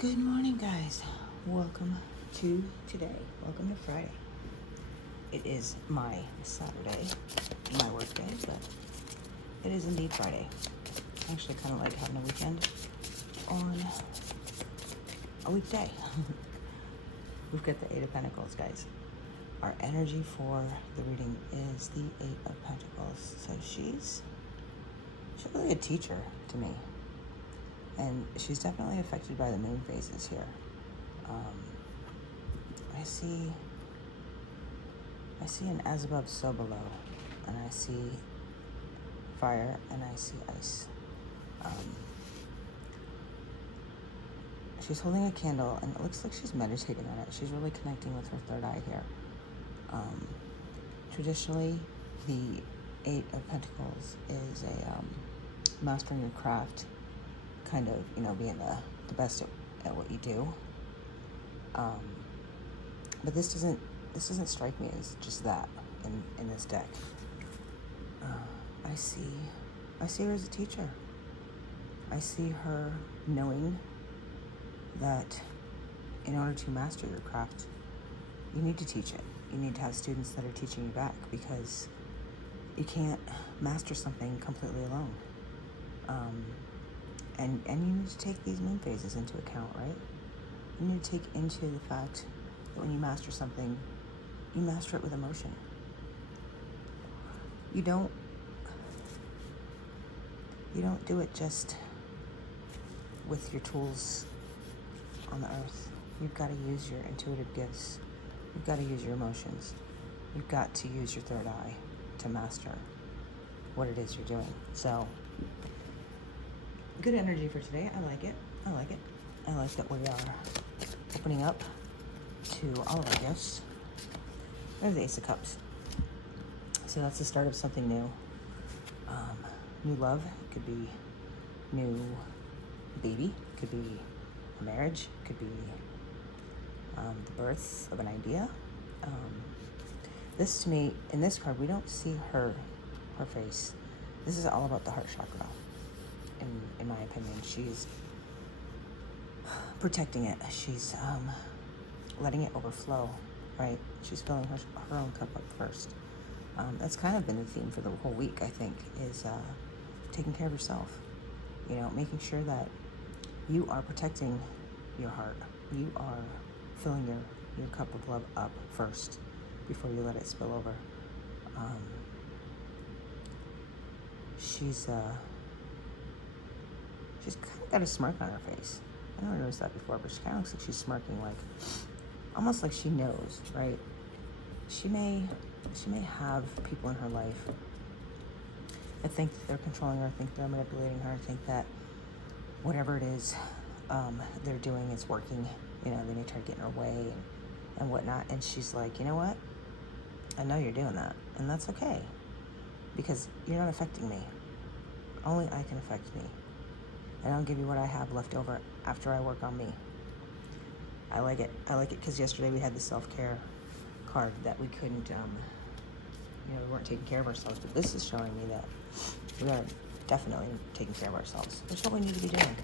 Good morning, guys. Welcome to today. Welcome to Friday. It is my Saturday, my work day, but it is indeed Friday. I actually kind of like having a weekend on a weekday. We've got the Eight of Pentacles, guys. Our energy for the reading is the Eight of Pentacles. So she's really a teacher to me. And she's definitely affected by the moon phases here. I see an as above, so below, and I see fire, and I see ice. She's holding a candle, and it looks like she's meditating on it. She's really connecting with her third eye here. Traditionally, the Eight of Pentacles is a mastering your craft, kind of, being the best at what you do. But this doesn't strike me as just that in this deck. I see her as a teacher. I see her knowing that in order to master your craft, you need to teach it. You need to have students that are teaching you back, because you can't master something completely alone. And you need to take these moon phases into account, right? You need to take into the fact that when you master something, you master it with emotion. You don't do it just with your tools on the earth. You've got to use your intuitive gifts. You've got to use your emotions. You've got to use your third eye to master what it is you're doing. So, good energy for today. I like it. I like that we are opening up to all of our gifts. There's the Ace of Cups. So that's the start of something new. New love. It could be new baby. It could be a marriage. It could be the birth of an idea. This, to me, in this card, we don't see her face. This is all about the heart chakra. In my opinion, she's protecting it. She's letting it overflow, right? She's filling her own cup up first. That's kind of been the theme for the whole week, I think, is taking care of yourself. Making sure that you are protecting your heart. You are filling your cup of love up first before you let it spill over. She's kind of got a smirk on her face. I never noticed that before, but she kind of looks like she's smirking, like almost like she knows, right? She may have people in her life that think that they're controlling her, think they're manipulating her, think that whatever it is they're doing is working. They may try to get in her way and whatnot. And she's like, you know what? I know you're doing that, and that's okay, because you're not affecting me. Only I can affect me. And I'll give you what I have left over after I work on me. I like it because yesterday we had the self-care card that we couldn't, we weren't taking care of ourselves. But this is showing me that we are definitely taking care of ourselves. That's what we need to be doing.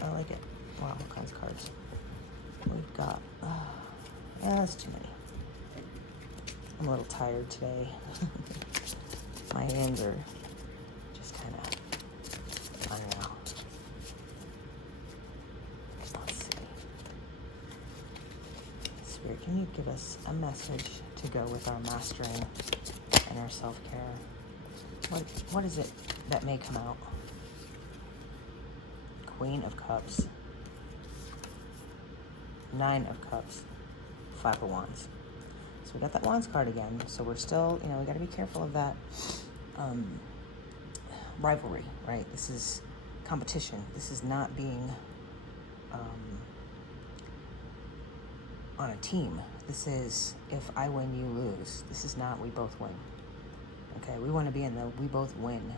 I like it. Wow, all kinds of cards. We've got, that's too many. I'm a little tired today. My hands are just kind of, I don't know. Let's see. Spirit, can you give us a message to go with our mastering and our self-care? What is it that may come out? Queen of Cups. Nine of Cups. Five of Wands. So we got that Wands card again. So we're still, we got to be careful of that rivalry, right? This is competition. This is not being on a team. This is, if I win, you lose. This is not we both win. Okay, we want to be in the we both win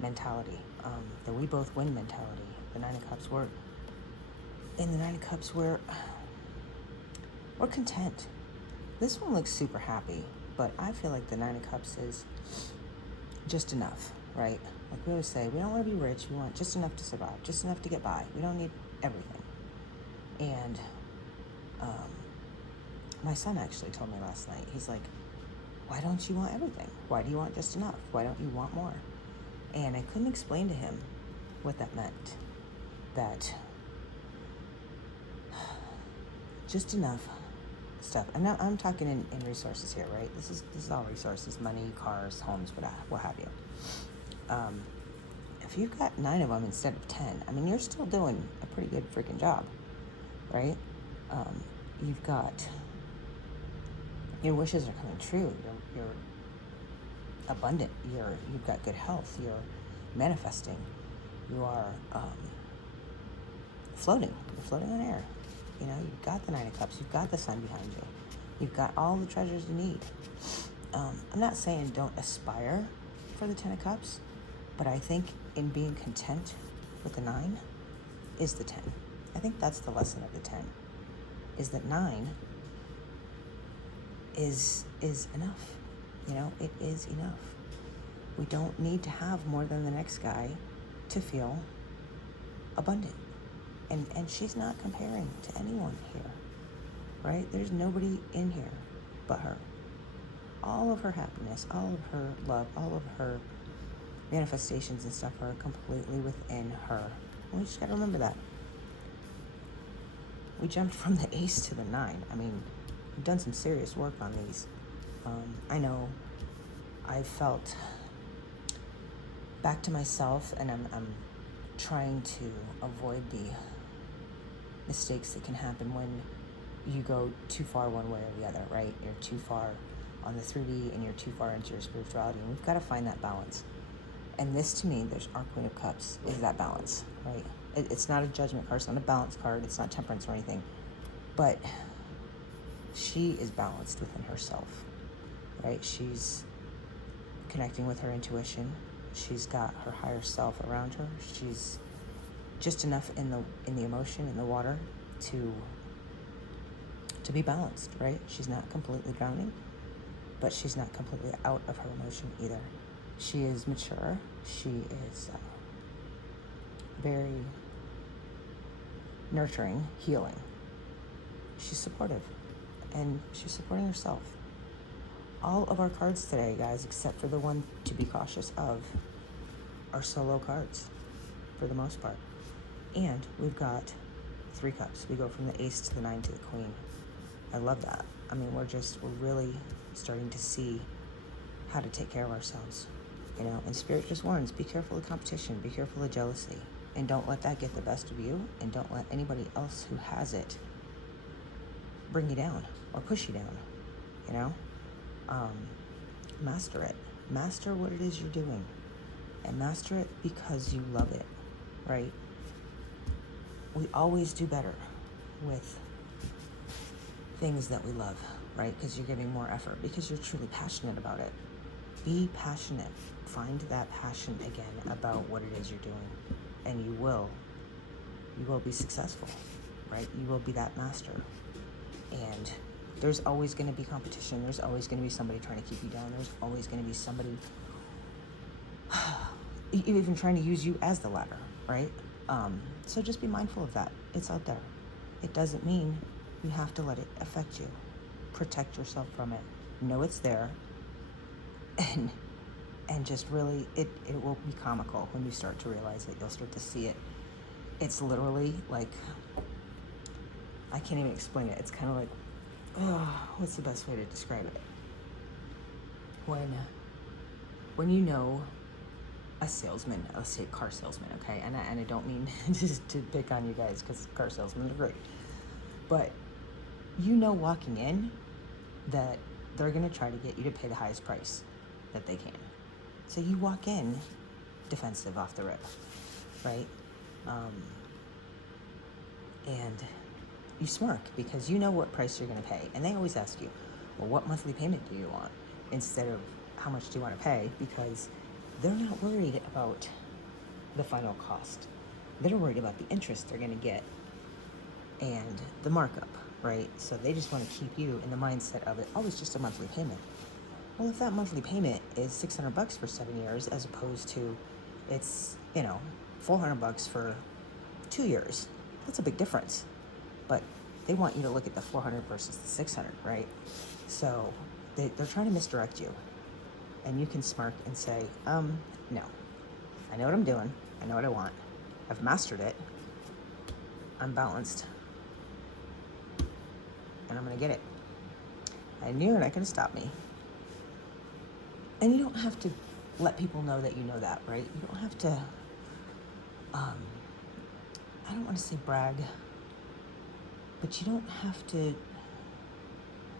mentality. The we both win mentality. The Nine of Cups, we're content. This one looks super happy, but I feel like the Nine of Cups is just enough, right? Like we always say, we don't want to be rich. We want just enough to survive, just enough to get by. We don't need everything. And my son actually told me last night, he's like, why don't you want everything? Why do you want just enough? Why don't you want more? And I couldn't explain to him what that meant. That just enough stuff. I'm talking in resources here, right? This is all resources: money, cars, homes, what have you. If you've got 9 of them instead of 10, I mean, you're still doing a pretty good freaking job, right? You've got, your wishes are coming true. You're abundant. You've got good health. You're manifesting. You are floating. You're floating on air. You know, you've got the 9 of Cups. You've got the sun behind you. You've got all the treasures you need. I'm not saying don't aspire for the 10 of Cups, but I think in being content with the 9 is the 10. I think that's the lesson of the 10, is that 9 is enough. You know, it is enough. We don't need to have more than the next guy to feel abundant. And she's not comparing to anyone here, right? There's nobody in here but her. All of her happiness, all of her love, all of her manifestations and stuff are completely within her. And we just got to remember that. We jumped from the Ace to the 9. I mean, we've done some serious work on these. I know I felt back to myself, and I'm trying to avoid the mistakes that can happen when you go too far one way or the other, right? You're too far on the 3D and you're too far into your spirituality, and we've got to find that balance. And this, to me, there's our Queen of Cups, is that balance, right? It's not a judgment card, it's not a balance card, it's not temperance or anything, but she is balanced within herself, right? She's connecting with her intuition. She's got her higher self around her. She's just enough in the emotion, in the water, to be balanced, right? She's not completely drowning, but she's not completely out of her emotion either. She is mature. She is very nurturing, healing. She's supportive, and she's supporting herself. All of our cards today, guys, except for the one to be cautious of, are solo cards for the most part. And we've got 3 cups. We go from the Ace to the 9 to the Queen. I love that. I mean, we're really starting to see how to take care of ourselves. You know, and Spirit just warns, be careful of competition, be careful of jealousy, and don't let that get the best of you, and don't let anybody else who has it bring you down or push you down, you know? Master it. Master what it is you're doing, and master it because you love it, right? We always do better with things that we love, right? Because you're giving more effort, because you're truly passionate about it. Be passionate. Find that passion again about what it is you're doing, and you will be successful, right? You will be that master. And there's always going to be competition. There's always going to be somebody trying to keep you down. There's always going to be somebody even trying to use you as the ladder, right? So just be mindful of that. It's out there. It doesn't mean you have to let it affect you. Protect yourself from it. Know it's there. And just really, it will be comical when you start to realize it. You'll start to see it. It's literally like, I can't even explain it. It's kind of like, what's the best way to describe it? When you know a salesman, let's say a car salesman, okay? And I don't mean just to pick on you guys, because car salesmen are great. But you know walking in that they're going to try to get you to pay the highest price that they can. So you walk in defensive off the rip, right? And you smirk because you know what price you're going to pay. And they always ask you, well, what monthly payment do you want? Instead of how much do you want to pay? Because they're not worried about the final cost. They're worried about the interest they're going to get and the markup, right? So they just want to keep you in the mindset of it, it's just a monthly payment. Well, if that monthly payment is $600 for 7 years, as opposed to it's, $400 for 2 years, that's a big difference. but they want you to look at the 400 versus the 600, right? So they're trying to misdirect you. And you can smirk and say, no, I know what I'm doing. I know what I want. I've mastered it. I'm balanced. And I'm going to get it. And you're not going to stop me. And you don't have to let people know that you know that, right? You don't have to, I don't want to say brag, but you don't have to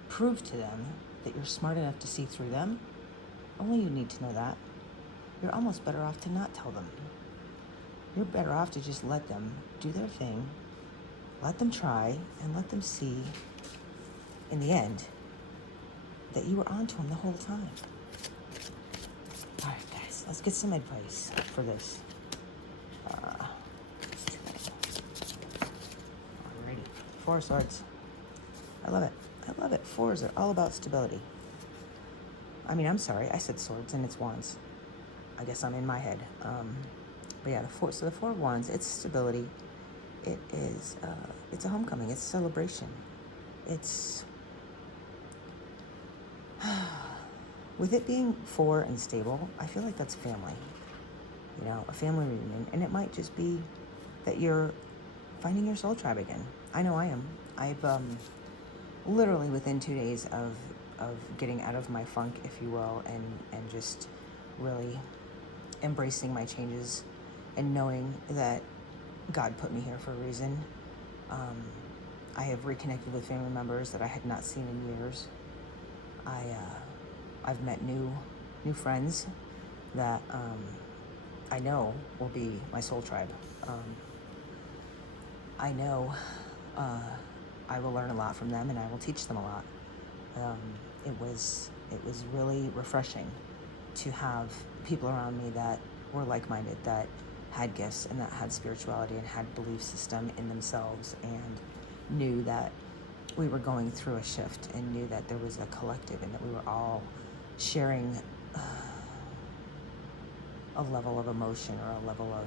prove to them that you're smart enough to see through them. Only you need to know that. You're almost better off to not tell them. You're better off to just let them do their thing, let them try, and let them see, in the end, that you were on to them the whole time. All right, guys, let's get some advice for this. Alrighty, Four of Swords. I love it. I love it. Fours are all about stability. I mean, I'm sorry, I said swords and it's wands. I guess I'm in my head. But yeah, so the Four of Wands, it's stability. It is, it's a homecoming. It's a celebration. It's, with it being four and stable, I feel like that's family. You know, a family reunion. And it might just be that you're finding your soul tribe again. I know I am. I've, literally within 2 days of getting out of my funk, if you will, and just really embracing my changes and knowing that God put me here for a reason. I have reconnected with family members that I had not seen in years. I've met new friends that I know will be my soul tribe. I know I will learn a lot from them, and I will teach them a lot. It was really refreshing to have people around me that were like-minded, that had gifts and that had spirituality and had belief system in themselves, and knew that we were going through a shift, and knew that there was a collective and that we were all sharing a level of emotion or a level of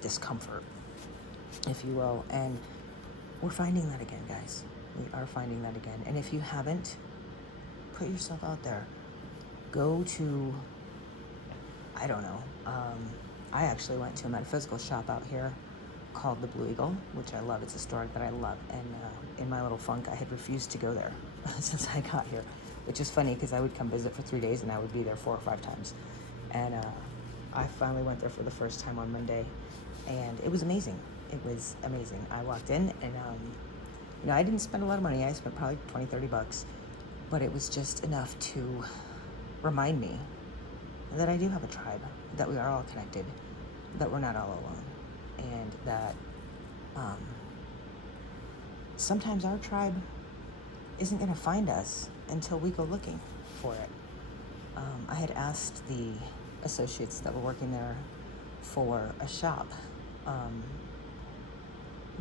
discomfort, if you will. And we're finding that again, guys. We are finding that again. And if you haven't, put yourself out there. Go to, I don't know. I actually went to a metaphysical shop out here called the Blue Eagle, which I love. It's a store that I love. And in my little funk, I had refused to go there since I got here, which is funny because I would come visit for 3 days and I would be there 4 or 5 times. And I finally went there for the first time on Monday, and it was amazing. It was amazing. I walked in and, you know, I didn't spend a lot of money. I spent probably 20, 30 bucks, but it was just enough to remind me that I do have a tribe, that we are all connected, that we're not all alone, and that sometimes our tribe isn't going to find us until we go looking for it. I had asked the associates that were working there for a shop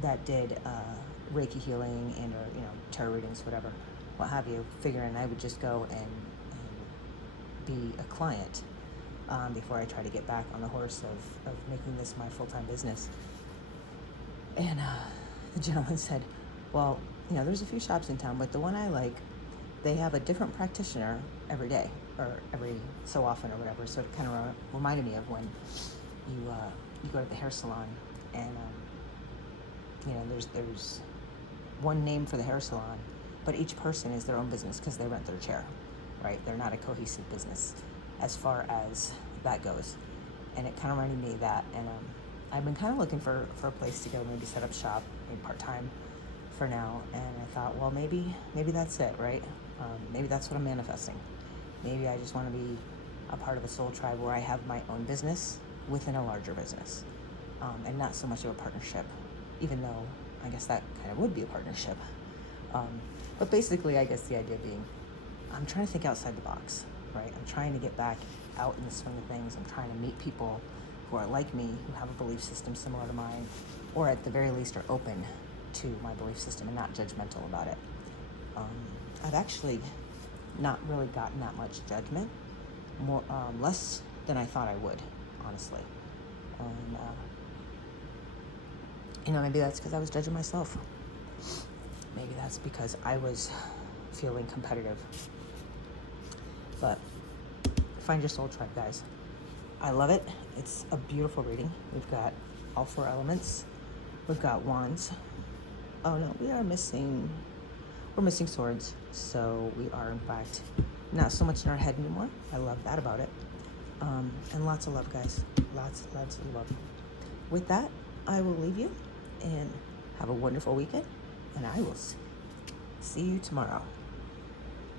that did Reiki healing and, or, you know, tarot readings, whatever, what have you, figuring I would just go and be a client before I try to get back on the horse of making this my full-time business. And the gentleman said, well, you know, there's a few shops in town, but the one I like, they have a different practitioner every day or every so often or whatever. So it kind of reminded me of when you go to the hair salon and you know, there's one name for the hair salon, but each person is their own business because they rent their chair, right? They're not a cohesive business as far as that goes. And it kind of reminded me of that. And I've been kind of looking for a place to go, maybe set up shop, maybe part-time for now. And I thought, well, maybe that's it, right? Maybe that's what I'm manifesting. Maybe I just want to be a part of a soul tribe where I have my own business within a larger business, and not so much of a partnership, even though I guess that kind of would be a partnership. But basically, I guess the idea being, I'm trying to think outside the box, right? I'm trying to get back out in the swing of things. I'm trying to meet people who are like me, who have a belief system similar to mine, or at the very least are open to my belief system and not judgmental about it. I've actually not really gotten that much judgment, less than I thought I would, honestly. And, you know, maybe that's because I was judging myself. Maybe that's because I was feeling competitive. But find your soul tribe, guys. I love it. It's a beautiful reading. We've got all 4 elements. We've got wands. Oh no, we're missing swords. So we are in fact not so much in our head anymore. I love that about it. And lots of love, guys. Lots of love. With that, I will leave you and have a wonderful weekend. And I will see you tomorrow.